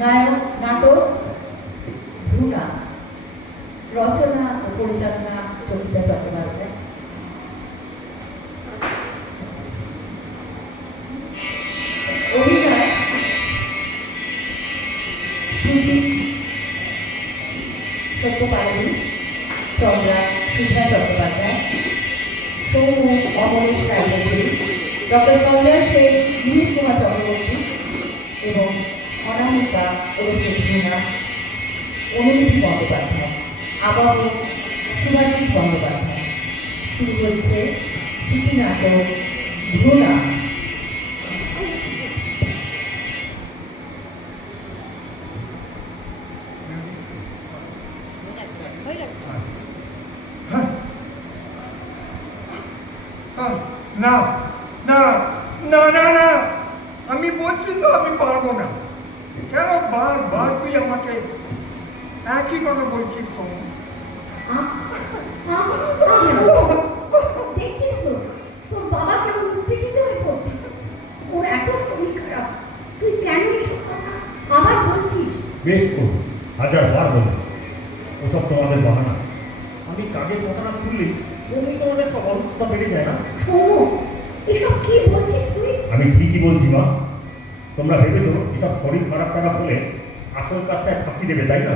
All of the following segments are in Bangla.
নায়ক নাটক ভ্রূণা, রচনা ও পরিচালনা চন্দ্রিকা চট্টোপাধ্যায়। অভিনয় সুজিত সত্যপালনী, চন্দ্রা সুধা চট্টোপাধ্যায়, সৌম অমরেশ রায়চৌধুরী, ডক্টর সঞ্জয় শেখ, দিলীপ কুমার চক্রবর্তী এবং অনামিকা অভিনেত্রীরা অনুলিপি বন্দ্যোপাধ্যায়, আবাহক সুভাষিস বন্দ্যোপাধ্যায়। শুরু হচ্ছে স্মৃতি নাটক ভ্রূণা। না না না না না, আমি বলছি তো আমি পারবো না। কেন বারবার তুই আমাকে একই কথা বলছিস? দেখছিস তো তোর বাবা কেমন উত্তেজিত হয়ে পড়ছে। ওর এত শরীর খারাপ, তুই কেন এসব কথা আবার বলছিস? বেশ করুন, হাজারবার বলছি ওসব তোমাদের বাহানা। আমি কাজের কথা না খুললে তুমি তোমাদের সব অবস্থা বেড়ে যায় না। এসব কি বলছিস তুই? আমি ঠিকই বলছি মা। তোমরা ভেবেছো এসব শরীর খারাপ খারাপ হলে আসল কাজটায় ফাঁকি দেবে, তাই না?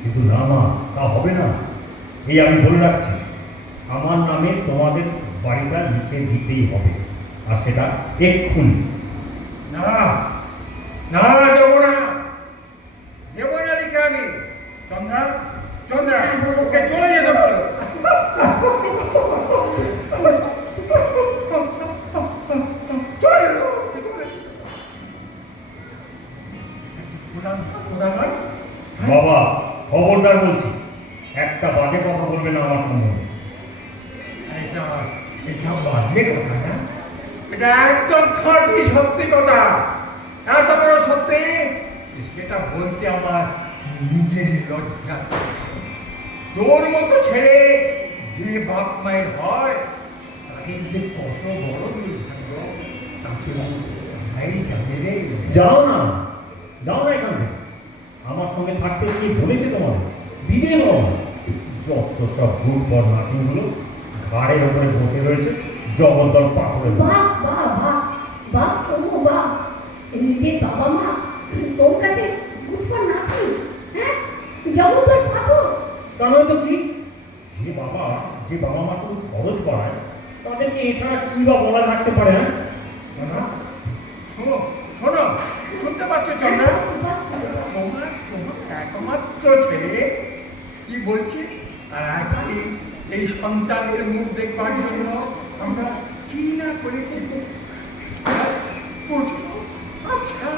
কিন্তু না মা, তা হবে না। এই আমি বলে রাখছি, আমার নামে তোমাদের বাড়িটা লিখে দিতেই হবে, আর সেটা এক্ষুনি। না না, দেবো না, দেবো না লিখে আমি। চন্দ্রা চন্দ্রা, ওকে চলে যেতে বলো। বাবা, খবরদার বলছি, একটা বাজে কথা বলবে না আমার সম্বন্ধে। এটা বাজে কথা না, এটা একদম খাঁটি সত্যি কথা। এত বড় সত্যি, সেটা বলতে আমার নিজেরই লজ্জা। তোর মতো ছেলে যে বাপ মায়ের হয়, তাকে যে কত বড় দুর্ভাগ্য, তাকে ভাই যাবে রে। যাও না, যাও না এখান থেকে। আমার সঙ্গে থাকতে কি বলেছে তোমাদের? বিদে নয়, যত সব গুড় পর নাতিগুলো ঘাড়ের ওপরে বসে রয়েছে জগদ্দল পাথরের। বাহ বাহ বাহ বাহ, শোনো বাহ, নিজের বাবা মা তোর কাছে গুফার নাতি, হ্যাঁ, জগদ্দল পাথর। তা নয় তো কি? যে বাবা মা শুধু খরচ বাড়ায়, তাদেরকে এছাড়া কি বা বলা থাকতে পারে? হ্যাঁ, শোনো শোনো, শুনতে পাচ্ছ চন্দ্রা? তোমার একমাত্র ছেলে কি বলছি, আর আজকে এই সন্তানের মুখ দেখবার জন্য আমরা কি না করেছি। আচ্ছা,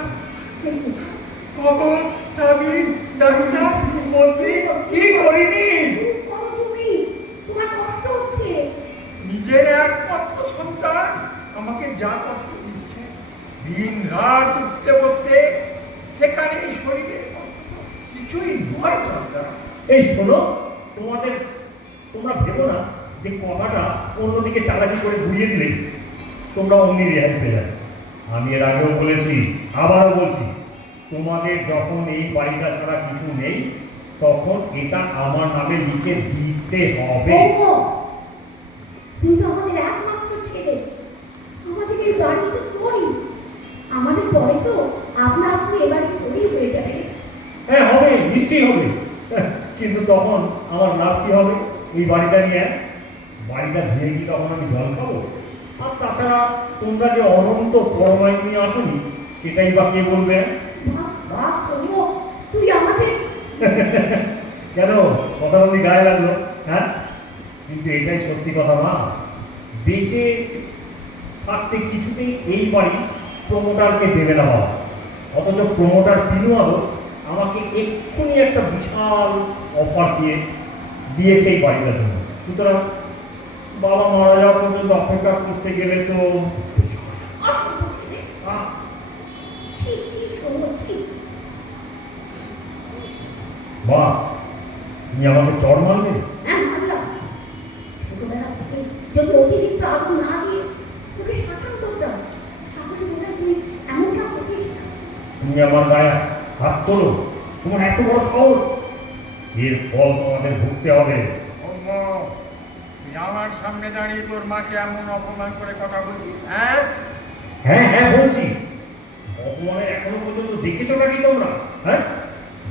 খবর চাবি ডাক্তার মন্ত্রী কি করিনি? তোমার কষ্ট হচ্ছে। নিজের একমাত্র সন্তান আমাকে যা কষ্ট দিচ্ছে, দিন রাত উঠতে বসতে, সেখানে এই শরীরে কিছুই নয়। চন্দ্রা, এই শোনো, তোমরা ভেবো না যে কথাটা অন্যদিকে চালাকি করে ঘুরিয়ে দিলে তোমরা অমনি রেহাই পেয়ে যাবে। আমি এর আগেও বলেছি, আবারও বলছি, তোমাদের যখন এই বাড়িটা ছাড়া কিছু নেই, তখন এটা আমার নামে লিখে দিতে হবে। তুই তো আমাদের একমাত্র ছেলে, আমাদের এই বাড়ি তো তোরই। আমাদের পরে তো আপনা আপনি এবারে তোরই হয়ে যাবে। হ্যাঁ হবে, নিশ্চয়ই হবে। কিন্তু তখন আমার লাভ কি হবে? এই বাড়িটা নিয়ে বাড়িটা ধুয়ে কি তখন আমি জল খাবো? আর তাছাড়া তোমরা যে অনন্ত পরমায়ু নিয়ে আসনি, সেটাই বা কে বলবে? তুই আমাদের কেন কথা বলি গায়ে লাগলো? হ্যাঁ, কিন্তু এটাই সত্যি কথা মা। বেঁচে থাকতে কিছুতেই এই বাড়ি প্রমোটারকে দেবে না বাবা। অথচ প্রমোটার বিনুয়াদও আমাকে এক্ষুনি একটা বিশাল অফার দিয়েছে এই বাড়িটার জন্য। সুতরাং বাবা মারা যাওয়া পর্যন্ত অপেক্ষা করতে গেলে তো মা, তুমি আমাকে চড় মারবে? ছোটবেলা থেকে যদি অতিরিক্ত আগুন না দিয়ে তোকে শাসন করতাম, তাহলে মনে হয় তুই এমনটা করতিস না। তুমি আমার গায়ে হাত তোলো, তোমার এত বড় সাহস, এর ফল তোমাদের ভুগতে হবে। অম্ম, তুই আমার সামনে দাঁড়িয়ে তোর মাকে এমন অপমান করে কথা বলছিস, হ্যাঁ? হ্যাঁ হ্যাঁ বলছি, ভগবানের এখনো পর্যন্ত দেখেছো নাকি তোমরা? হ্যাঁ,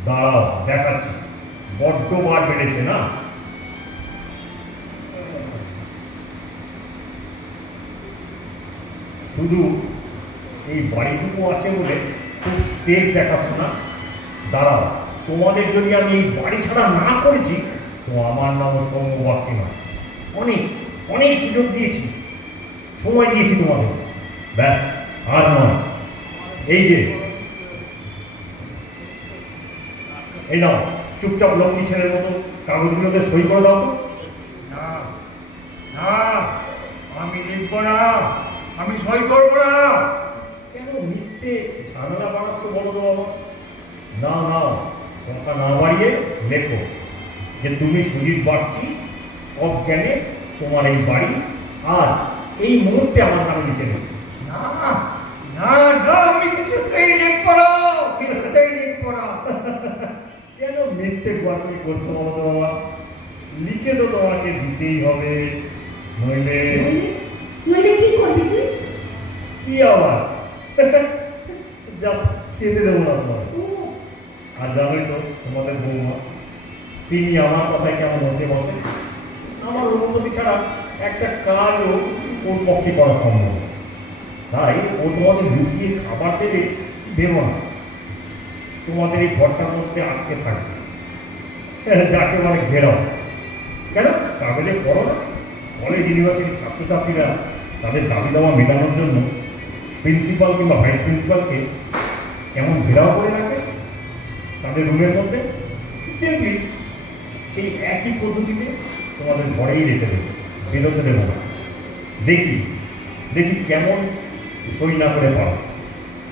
দাঁড়াও দেখাচ্ছি, বড্ড বার বেড়েছে না? শুধু এই বাড়িটুকু আছে বলে খুব স্টেজ দেখাচ্ছ না? দাঁড়াও, তোমাদের যদি আমি এই বাড়ি ছাড়া না করেছি তো আমার নামও সৌম্যবাক্তি নয়। অনেক অনেক সুযোগ দিয়েছি, সময় দিয়েছি তোমাদের, ব্যাস আর নয়। এই যে এই নাও, চুপচাপ লক্ষ্মী ছেলের মতো কাগজগুলোতে সই করে দাও তো। না না, আমি লিখবো না, আমি সই করবো না। কেন মিথ্যে ঝামেলা বানাচ্ছ বলো তো বাবা? না না, কথা না বাড়িয়ে লেখো যে তুমি সুজিত বাড়ছি সব জ্ঞানে তোমার এই বাড়ি আজ এই মুহূর্তে আমার নামে লিখে দিচ্ছি। না না না, আমি কিছুতেই লিখবো না, কিছুতেই লিখবো না। কেন মিথ্যে গল্পই করছো বলো তো বাবা? লিখে তো তোমাকে দিতেই হবে, নইলে নইলে কি করবি তুই? কি আবার জাস্ট খেতে দেবো না তোমার। ও, আর জানোই তো তোমাদের বৌমা তিনি আমার কথায় কেমন হতে বসে, আমার অনুমতি ছাড়া একটা কাজও ওর পক্ষে করা সম্ভব না। তাই ও তোমাদের লুকিয়ে খাবার দেবে দেব না, তোমাদের এই ঘরটার মধ্যে আটকে থাকবে, যাকে বলে ঘেরাও। কেন কাগজে পড়ো না? কলেজ ইউনিভার্সিটির ছাত্রছাত্রীরা তাদের দাবি দাওয়া মেটানোর জন্য প্রিন্সিপাল কিংবা ভাইস প্রিন্সিপালকে কেমন ঘেরাও করে রাখে তাদের রুমের মধ্যে। সিম্পলি সেই একই পদ্ধতিতে তোমাদের ঘরেই রেখে দেবে, বেরোতে দেবো না। দেখি দেখি কেমন সই না করে পারো,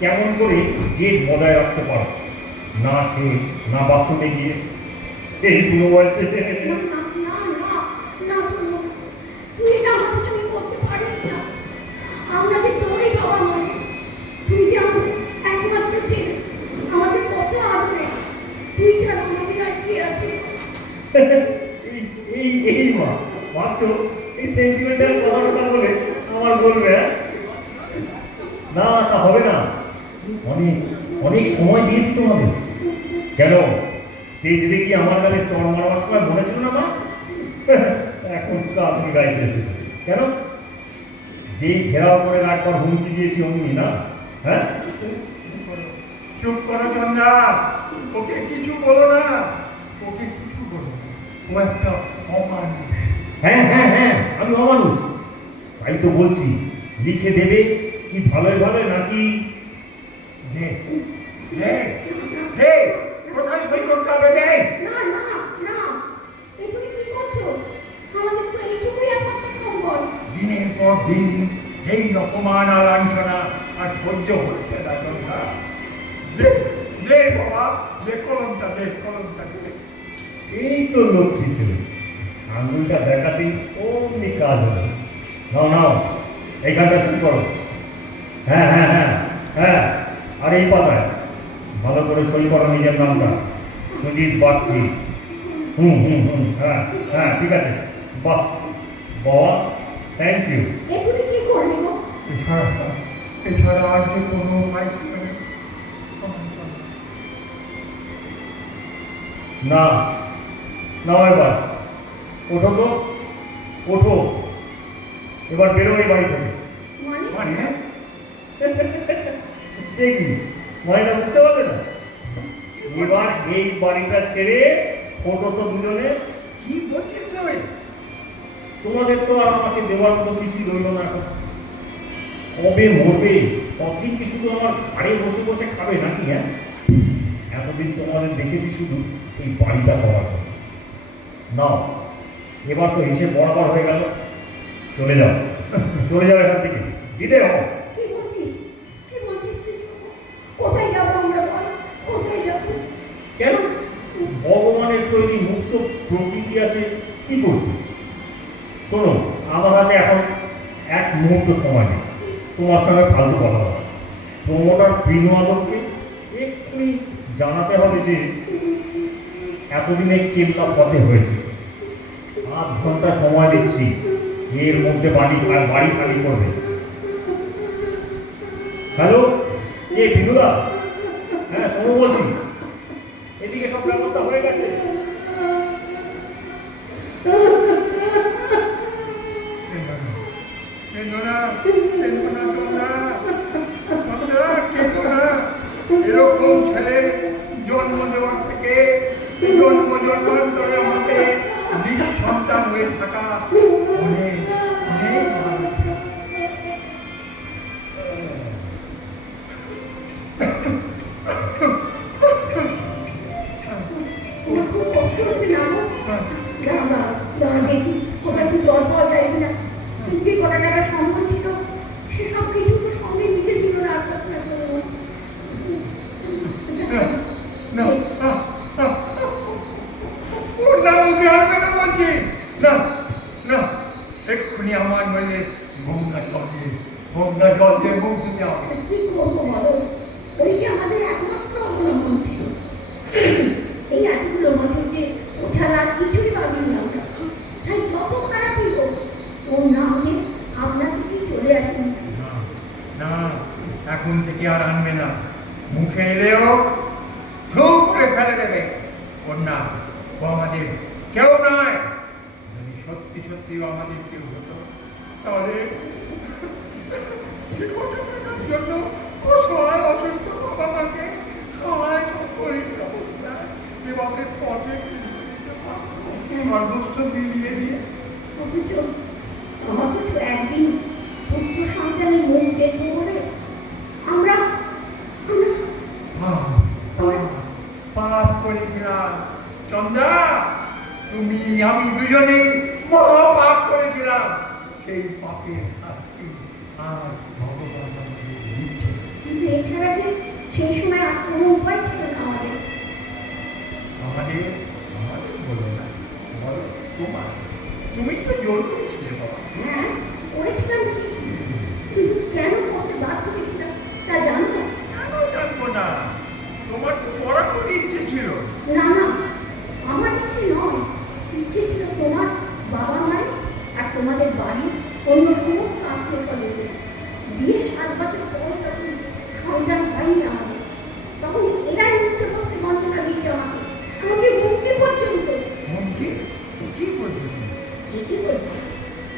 কেমন করে যে বজায় রাখতে পারো, না খেয়ে না বাথরুমে গিয়ে এই বুড়ো বয়সে। না না না না না, শোনো, তুই এটা আমাদের সঙ্গে করতে পারিস না। আমরা যে তোরই বাবা নয়, তুই যে আমাদের একমাত্র ছেলে, আমাদের কত আদরে, তুই ছাড়া আমাদের আর কি আছে? এই এই মা ভাবছো এই সেন্টিমেন্টাল কথাটা বলে আমার বলবে হ্যাঁ? না তা হবে না, অনেক অনেক সময় দিয়েছি তোমাদের। কেন তেজ দেখি আমার গালে চড় মারবার সময় মনে ছিল না মা? এখন তো আপনি গাইতে এসেছে কেন? যেই ঘেরাও করে রাখবার হুমকি দিয়েছি অমনি না? হ্যাঁ, চুপ করো চন্দা, ওকে কিছু বলো না, ওকে কিছু বলো না, ও একটা অমানুষ। হ্যাঁ হ্যাঁ হ্যাঁ, আমি অমানুষ, তাই তো বলছি লিখে দেবে কি ভালোই ভালো নাকি? দে দে দে, কোথায় সই করতে হবে দে। না না না, এই তুমি কি করছো? আমাদের তো এইটুকুই একমাত্র সম্বল। দিনের পর দিন এই অপমান আর লাঞ্ছনা আর সহ্য হচ্ছে না চন্দা। দে দে বাবা, দে কলমটা, দে কলমটা দে। এই তো লক্ষ্মী ছিল, আঙুলটা দেখাতেই অমনি কাজ হলো। নাও নাও, এইখানটা শুরু করো। হ্যাঁ হ্যাঁ হ্যাঁ হ্যাঁ, আর এই পাতায় ভালো করে সই করো নিজের নামটা, সুজিত বাগচি। হুম হুম হুম, হ্যাঁ হ্যাঁ ঠিক আছে, বাহ বাবা, থ্যাংক ইউ। এ তুমি কি করলে গো? এছাড়া আর যে কোনো উপায় ছিল না। না নাও, এবার ওঠো তো, ওঠো, এবার বেরো এই বাড়ি থেকে। মানে মানে দেখি মহিলা বুঝতে পারবে না? এবার এই বাড়িটা ছেড়ে ফটো তো দুজনে, কি বলছিস তুই? তোমাদের তো আর আমাকে দেওয়ার মতো কিছুই রইল না। এখন কবে মরবে ততদিন কি শুধু আমার ঘাড়ে বসে বসে খাবে নাকি? হ্যাঁ, এতদিন তোমাদের দেখেছি শুধু এই বাড়িটা পাওয়ার জন্য। নাও, এবার তো হিসেব বরাবর হয়ে গেল, চলে যাও, চলে যাও এখান থেকে, বিদে হও। কি বলছিস? কি বলছিস তুই? কোথায় যাবো আমরা বল? কোথায় যাবো? কেন? ভগবানের তৈরি মুক্ত প্রকৃতি আছে, কি করবে? শোনো, আমার হাতে এখন এক মুহূর্ত সময় নেই তোমার সঙ্গে ফালতু কথা বলা। প্রমোটার বিনু আদরকে তুমি জানাতে হবে যে এতদিনে কেল্লা পথে হয়েছে, 8 ঘন্টা সময় দিচ্ছি, এর মধ্যে বাড়ি খালি করবে। হ্যালো, কে বিনুদা? হ্যাঁ, সময় বলছি, এদিকে সব ব্যবস্থা হয়ে গেছে। এরকম ছেলে জন্ম দেওয়ার থেকে জন্মান্তরে আমাদের নিজ সন্তান হয়ে থাকা অনেক অনেক ভালো। আমার খুব কষ্ট হচ্ছে না গো। দাঁড়া দাঁড়া দেখি কোথায় একটু জল পাওয়া যায় কিনা। যে কটা টাকা সম্ভব ছিল সেসব কিছু তো সঙ্গে নিতে দিল না। না, ওর নাম মুখে আসবে না বলছি। না না, এক্ষুনি আমার বলে গঙ্গা জল দিয়ে মুখ দিতে হবে। কি করবো বলো, ওই যে আমাদের একমাত্র অবলম্বন ছিল। এই এতগুলো বছর যে ও ছাড়া আর কিছুই ভাবিনি আমরা। তাই যত খারাপই হোক ওর না হলে আপনার থেকেই চলে আসেন। না না, এখন থেকে আর আনবে না। মুখে এলেও থু করে ফেলে দেবে। ওর না, ও আমাদের কেউ নয়। যদি সত্যি সত্যি ও আমাদের কেউ হতো তাহলে জন্য ও সহায় অসুস্থ বাবা মাকে সহায় সম্পর্কিত অবস্থায় এভাবে পথে সর্বস্ব বিলিয়ে দিয়ে অথচ একদিন পুত্র সন্তানের মুখ দেখবো বলে আমরা পাপ করেছিলাম চন্দ্রা। তুমি আমি দুজনেই মহা পাপ করেছিলাম। সেই পাপের শাস্তি আর ভগবান আমাদের দিচ্ছে। কিন্তু এছাড়া যে সেই সময় আর কোনো উপায় ছিল না আমাদের। আমাদের আমাদের বলো না, বলো তোমার। তুমি তো জোর করেছিলে বাবা। হ্যাঁ করেছিলাম ঠিকই, কিন্তু কেন করতে বাধ্য হয়েছিলাম তা জানো? কেন জানবো না? তোমার তো পড়ানোর ইচ্ছে ছিল। না না, আমার ইচ্ছে নয়। ইচ্ছে ছিল তোমার বাবা মায়ের আর তোমাদের বাড়ির অন্য সমস্ত আত্মীয় স্বজনদের। বিয়ে 7 বছর পর যখন সন্তান হয়নি আমাদের, তখন এরাই মুক্ত করতে বঞ্চনা দিচ্ছে আমাকে, আমাকে মুক্তি পর্যন্ত। হুমকি? কি করবে তুমি? কি বলবো,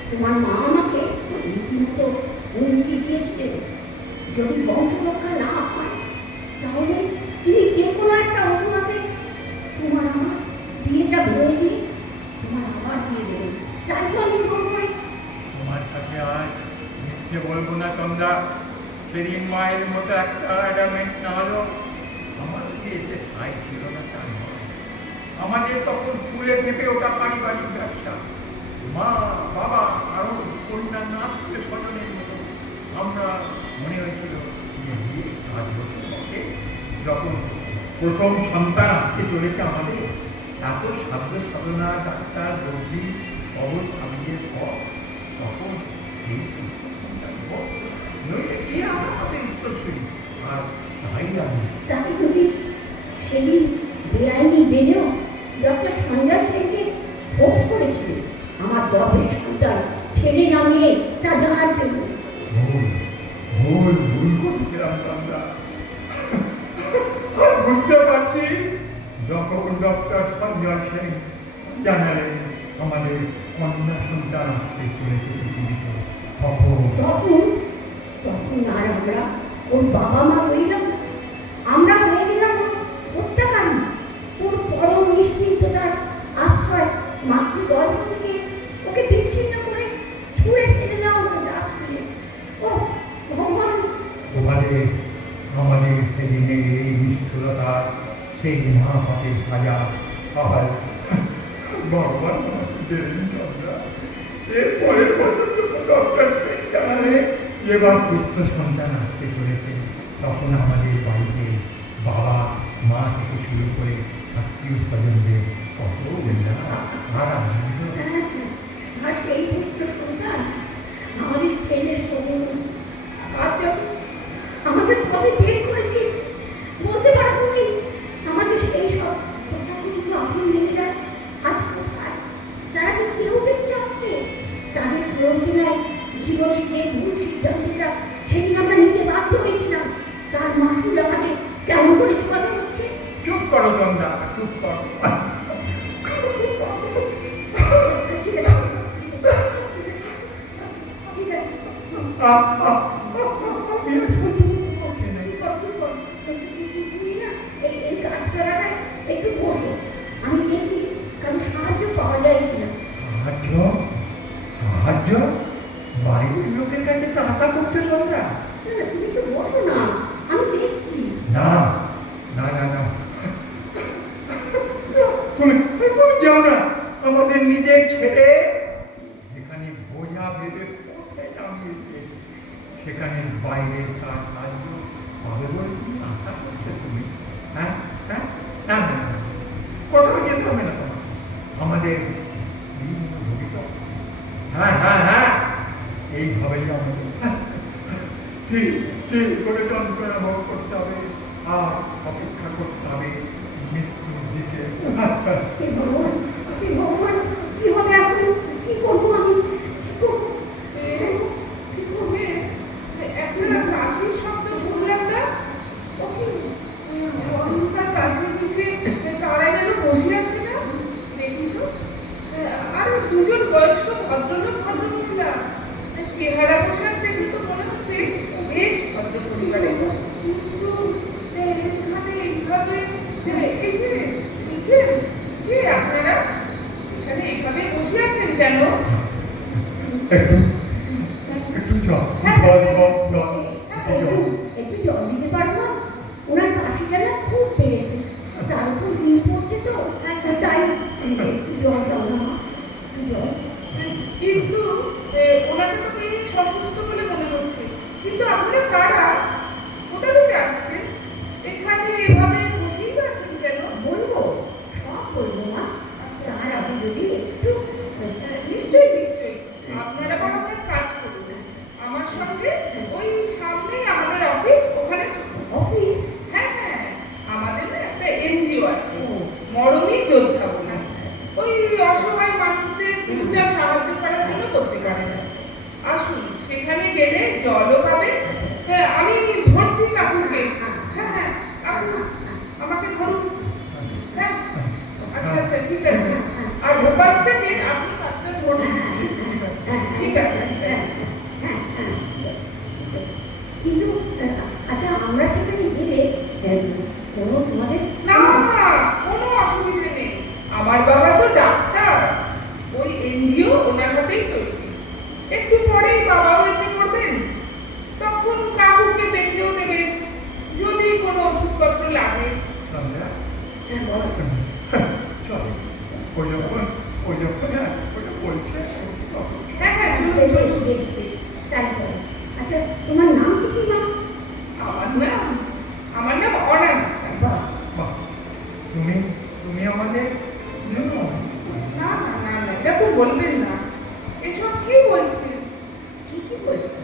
তোমার মা আমাকে রীতিমতো হুমকি দিয়েছিলেন, যদি বংশ রক্ষা না হয় তাহলে তিনি যে কোনো একটা অজুহাতে তোমার আমার বিয়েটা ভরে দিয়ে তোমার আবার দিয়ে দেবেন। তাই তো আমি জোর করি। তোমার কাছে আজ মিথ্যে বলবো না চন্দ্রা। সেদিন মায়ের মতো একটা অ্যাডামেন্ট না হলো আমার বিয়েতে সাই ছিল না তা নয়। আমাদের তখন ফুলে ফেপে ওটা পারিবারিক ব্যবসা। মা বাবা আরো অন্যান্য আত্মীয় স্বজনের মতো আমরা মনে হয়েছিল যে বিয়ে 7 বছর পরে যখন প্রথম সন্তান আসতে চলেছে আমাদের, এত সাধ্য সাধনা ডাক্তার রোগী খবর খামিয়ে পর তখন এই সন্তান হোক, নইলে কি আমরা আমাদের উত্তরসূরি। আর তাই আমি তাকে যদি সেদিন বেআইনি বেনেও ডক্টর সঞ্জয় সেনকে ফোর্স করেছিল আমার গর্ভের সন্তান ছেলে নামিয়ে তা জানার জন্য। ভুল করেছিলাম আমরা। বুঝতে পারছি যখন ডক্টর সঞ্জয় সেন জানালেন আমাদের কন্যা সন্তান আসতে চলেছে পৃথিবীতে, তখন আর আমরা ওর বাবা মা হইলাম, আমরা হয়ে গেলাম হত্যাকারী। ওর পরম নিশ্চিন্ততার আশ্রয় মাতৃগর্ভ থেকে ওকে বিচ্ছিন্ন করে ছুঁড়ে ফেলে দাও ডাস্টবিনে। ও ভগবান, আমাদের সেদিনের এই নিষ্ঠুরতা, সেই মহাপাপের সাজা আবার ভগবান এরপরের বছর ডক্টর সেন জানালে এবার পুত্র সন্তান আসতে চলেছে, তখন আমাদের বাড়িতে বাবা মা থেকে শুরু করে আত্মীয় স্বজনদের কত বেলা আর আনন্দ। আর সেই পুত্র সন্তান আমাদের ছেলের সবুজ আর যখন আমাদের কবে বের করেছি বলতে পারবো না। ঠিক ঠিক করে যন্ত্রণা ভোগ করতে হবে আর অপেক্ষা করতে হবে মৃত্যুর দিকে। হে ভগবান, হে ভগবান, কি হবে এখন? কি করবো আমি? কি করবো? কি হবে? একটা কাশির শব্দ শুনলাম না? ও কি অন্ধকার কাছে পিছে তারাই যেন বসে আছে না? দেখি তো। আর দুজন বয়স্ক ভদ্রলোক ভদ্রমহিলা। চেহারা পোশাক দেখে তো মনে হচ্ছে বেশ ভদ্র পরিবারের। কিন্তু এখানে এইভাবে এই যে শুনছেন কে আপনারা? এখানে এইভাবে বসে আছেন কেন? একটু একটু জল জল একটু জল দিতে পারবো না? ওনার কাশিটা না খুব পেয়েছে, তার উপর দিয়ে পড়ছে তো, তাই একটু জল দাও না মা, একটু জল। কিন্তু ওনাকে তো বেশ অসুস্থ বলে মনে হচ্ছে। কিন্তু আপনারা কারা? কোথা থেকে আসছেন? এখানে এভাবে বসেই আছেন কেন? বলবো, সব বলবো মা, তার আগে যদি একটু নিশ্চয়ই নিশ্চয়ই। আপনারা বরং এক কাজ করুন, আমার সঙ্গে ওই সামনেই আমাদের অফিস, ওখানে চলুন। অফিস। হ্যাঁ হ্যাঁ, আমাদের না একটা এনজিও আছে, মরমী যোদ্ধা বলে। ওই অসহায় মানুষদের কিছুটা সাহায্য করার জন্য করতে পারে না। আসুন, সেখানে গেলে জলও পাবে। আমি ধরছি কাকুকে। হ্যাঁ হ্যাঁ, কাকু আমাকে ধরুন। হ্যাঁ, আচ্ছা আচ্ছা, ঠিক আছে। আর ভোপাস থেকে আপনি বাচ্চা ধরুন। ঠিক আছে, ঠিক আছে। কিন্তু আচ্ছা, আমরা সেখানে গেলে কোনো তোমাদের না না, কোনো অসুবিধে নেই। আমার বাবা তো ডাক্তার, ওই এনজিও ওনার হাতেই তৈরি। একটু পরেই বাবাও এসে পড়বেন, তখন কাকুকে দেখেও দেবেন যদি কোনো ওষুধপত্র লাগে। হ্যাঁ, বলো। চল ওই যখন ওটা বলছে হ্যাঁ হ্যাঁ, বেশ, চলুন, বেশ, চলুন। বেশ, বেশ, তাই করো। আচ্ছা, তোমার নাম কি মা? আমার নাম অনামিকা। বাহ, বাহ, তুমি তুমি আমাদের না না না না, এটা তো বলবেন না। এসব কি বলছেন? ঠিকই বলছো।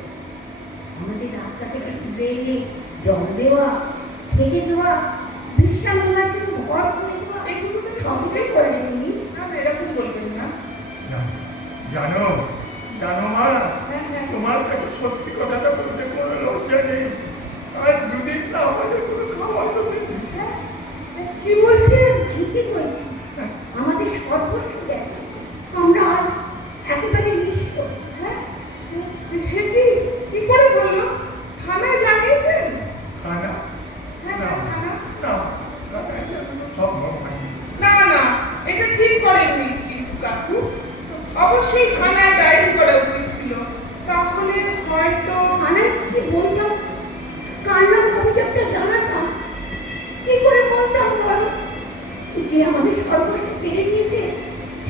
আমাদের রাস্তা থেকে তুলে এনে জল দেওয়া, খেতে দেওয়া, বিশ্রাম নেওয়ার জন্য ঘর করে দেওয়া, এগুলো তো সবটাই করে তুমি। না না, এরকম বলবেন না। জানো জানো মা, হ্যাঁ হ্যাঁ, তোমার কাছে সত্যি কথাটা বলতে কোনো লজ্জা নেই। আর দুদিন না আমাদের কোনো খাবার নেই। হ্যাঁ, কি বলছেন? ঠিকই বলছি। আমাদের সর্বস্ব গেছে। আমরা আজ একেবারে নিঃস্ব। হ্যাঁ, সে কি করে বললো? থানায় জানিয়েছেন? খানা হ্যাঁ না হ্যাঁ, থানা। না সম্ভব হয় না না, এটা ঠিক করেননি কিন্তু কাকু। অবশ্যই থানায় ডায়েরি করা উচিত ছিল, তাহলে হয়তো। থানায় কি বলতাম? কার নাম অভিযোগটা জানাতাম? কি করে বলতাম বলো? যে আমাদের সর্বস্ব কেড়ে নিয়েছে,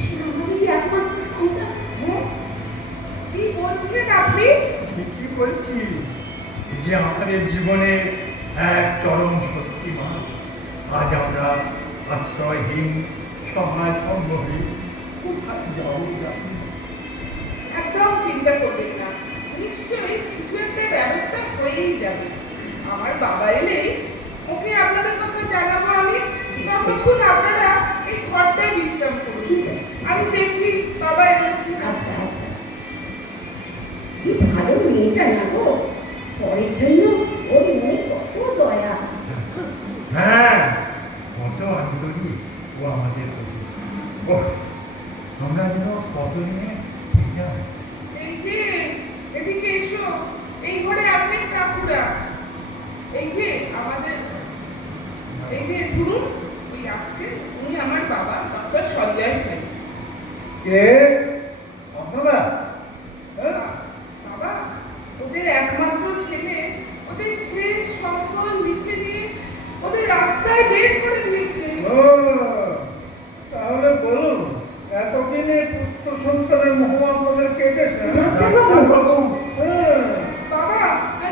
সে আমাদেরই একমাত্র সন্তান। হ্যাঁ, কি বলছেন আপনি? ঠিকই বলছি, যে আমাদের জীবনের এক চরম সত্যি মা। আজ আমরা আশ্রয়হীন, সহায় সম্ভবী, কোথায় যাবো জানি না। একদম চিন্তা করবেন না, নিশ্চয়ই কিছু একটা ব্যবস্থা হয়েই যাবে। আমার বাবা এলেই ওকে আপনাদের কথা জানাবো আমি। ততক্ষণ আপনারা এই ঘরটায় বিশ্রাম করুন। ঠিক আছে। আমি দেখি বাবা এলো কিনা। আচ্ছা আচ্ছা। কি ভালো মেয়েটা না গো, পরের জন্য ওর মনে কত দয়া। হ্যাঁ, কত আন্তরিক ও আমাদের প্রতি। ওহ, আমরা যেন কত দিনে ঠিক আছে। এই যে, এদিকে এসো, এই ঘরে আছেন কাকুরা। এই যে আমাদের, এই যে শুনুন, ওই আসছেন, উনি আমার বাবা ডক্টর সঞ্জয় সেন। কে আপনারা? বাবা, ওদের একমাত্র ছেলে ওদের শেষ সম্পদ লিখে দিয়ে ওদের রাস্তায় বের করে দিয়েছে। ও, তাহলে বলুন, এতদিনে পুত্র সন্তানের মহামাদের কেটেছে? বাবা,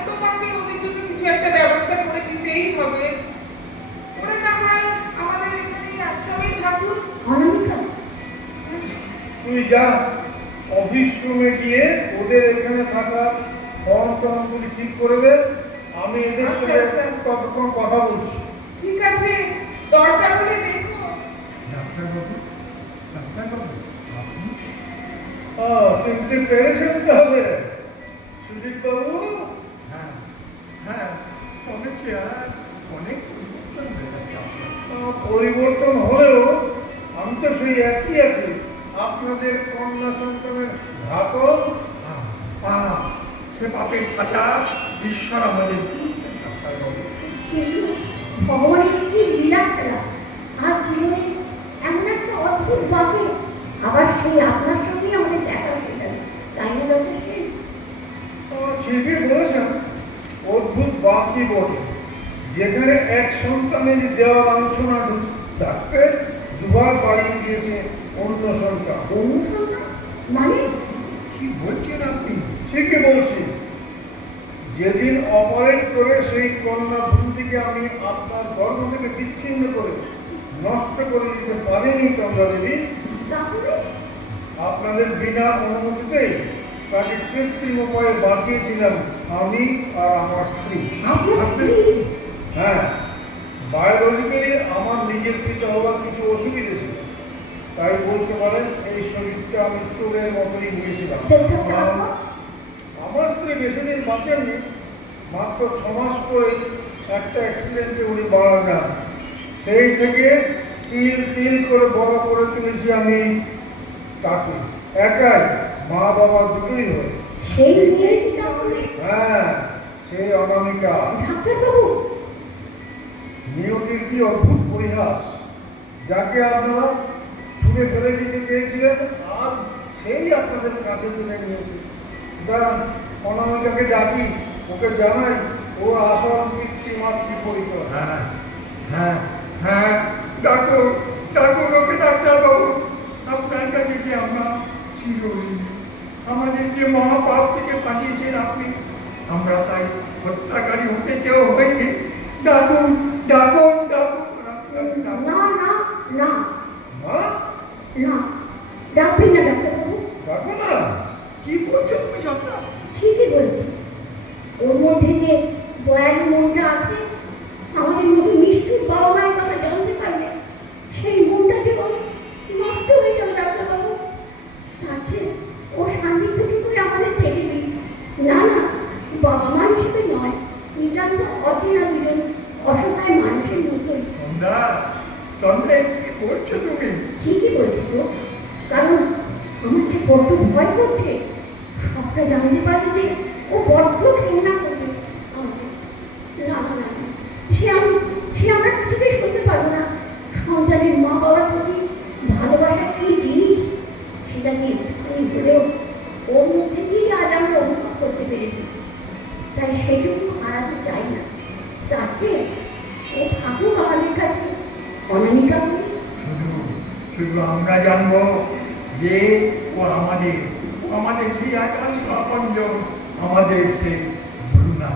তোমাকে ওদের জন্য কিছু একটা ব্যবস্থা করে দিতেই হবে। ওরা না হয় আমাদের এখানে আশ্রমে থাকুন। অনামিকা, তুই যা অফিস রুমে গিয়ে ওদের এখানে থাকার ফর্ম টর্মগুলি ঠিক করে দেন, আমি এদের আচ্ছা, সাথে আচ্ছা। কতক্ষণ কথা বলছি। ঠিক আছে, দরজা খুলে দেখো। ডাক্তারবাবু, ডাক্তারবাবু, আপনি? চিনতে পেরেছেন তাহলে সুজিত বাবু? হ্যাঁ, হ্যাঁ, তবে কি আর অনেক পরিবর্তন হয়ে গেছে আপনার। পরিবর্তন হলেও আমি তো সেই একই আছি। আপনাদের কন্যা সন্তানের ঘাতক। সে পাপের সাজা ঈশ্বর আমাদের দিয়েছেন, ডাক্তারবাবু। কিন্তু ভগবানের কি লীলা খেলা, আর জীবনে এমন একটা অদ্ভুত বাকি, আবার সেই আপনার সঙ্গেই আমাদের দেখা হয়ে গেল, তাই না ডক্টর সেন? ঠিকই বলেছেন, অদ্ভুত বাকি বটে। যেখানে এক সন্তানের দেওয়া লাঞ্ছনা থাকতে দুবার বাড়ি গিয়েছে অন্য সন্তান। অনুসন্ধান মানে? কি বলছেন আপনি? ঠিকই বলছি। যেদিন অপারেট করে সেই কন্যা ভ্রূটিকে আমি আপনার গর্ভ থেকে বিচ্ছিন্ন করে নষ্ট করে দিতে পারিনি চন্দ্রা দেবী, তাহলে আপনাদের বিনা অনুমতিতেই তাকে কৃত্রিম উপায়ে বাঁচিয়েছিলাম আমি আর আমার স্ত্রী। আপনার স্ত্রী? হ্যাঁ, বায়োলজিক্যালি আমার নিজের পিতা হওয়ার কিছু অসুবিধা ছিল, তাই বলতে পারেন এই শরীরটা আমি চোরের মতোই নিয়েছিলাম। আমার স্ত্রী বেশি দিন বাঁচেননি, মাত্র 6 মাস পরে একটা অ্যাক্সিডেন্টে উনি মারা যান। সেই থেকে তিল তিল করে বড় করে তুলেছি আমি তাকে, একাই, মা বাবা দুটোই হয়ে। সেই মেয়েটি তাহলে? হ্যাঁ, সেই অনামিকা। ডাক্তারবাবু, নিয়তির কি অদ্ভুত পরিহাস! যাকে আপনারা ছুঁড়ে ফেলে দিতে চেয়েছিলেন, আজ সেই আপনাদের কাছে তুলে নিয়েছে। দাঁড়ান, অনামিকাকে ডাকি, ওকে জানাই ওর আসল পিতৃমাতৃ পরিচয়। হ্যাঁ, হ্যাঁ, হ্যাঁ, ডাকুন, ডাকুন ওকে ডাক্তারবাবু। আপনার কাছে যে আমরা চিরঋণী। আমাদের যে মহাপাপ থেকে পাঠিয়েছেন আপনি, আমরা তাই হত্যাকারী হতে চেয়েও হইনি। ডাকুন, ডাকুন, ডাকুন, ডাকুন। না না না মা, না, ডাকবেন না ডাক্তারবাবু। ডাকো না। কি বলছো তুমি সন্তান? ঠিকই বলছি, ওর মধ্যে যে দয়ালু মনটা আছে, আমাদের মতো নিষ্ঠুর বাবা মায়ের কথা জানতে পারলে সেই মনটা কেবল নষ্ট হয়ে যাবে ডাক্তারবাবু। তার চেয়ে ওর সান্নিধ্য কি করে আমাদের থেকে দিই? না না, বাবা মা হিসেবে নয়, নিতান্ত অচেনা দুজন অসহায় মানুষের মতোই। সন্ধ্যা, সন্ধ্যা, কি করছো তুমি? ঠিকই বলছি তো, কারণ আমার যে বড্ড ভয় করছে। সবটা জানতে পারি যে ও বড্ড ঘৃণা করবে আমাকে। না না না, সে আমরা কিছুতেই সইতে পারবো না। সন্তানের মা বাবার প্রতি ভালোবাসা কি জিনিস সেটা কি আমি ভুলেও ওর মধ্যে দিয়ে আজ আমরা অনুভব করতে পেরেছি। তাই সেটুকু হারাতে চাই না। তার চেয়ে ও থাকুক আমাদের কাছে অনামিকা বলে। শুধু শুধু আমরা জানবো যে ও আমাদের, আমাদের সেই একান্ত আপনজন, আমাদের সেই ভ্রূণা।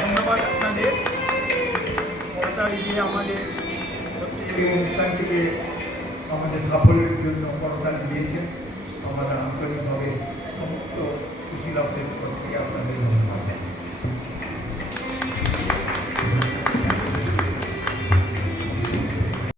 ধন্যবাদ আপনাদের করতালি দিয়ে আমাদের এই অনুষ্ঠানটিকে আমাদের সাফল্যের জন্য করতালি দিয়েছেন। আমরা আন্তরিকভাবে সমস্ত খুশি লাভের প্রক্রিয়া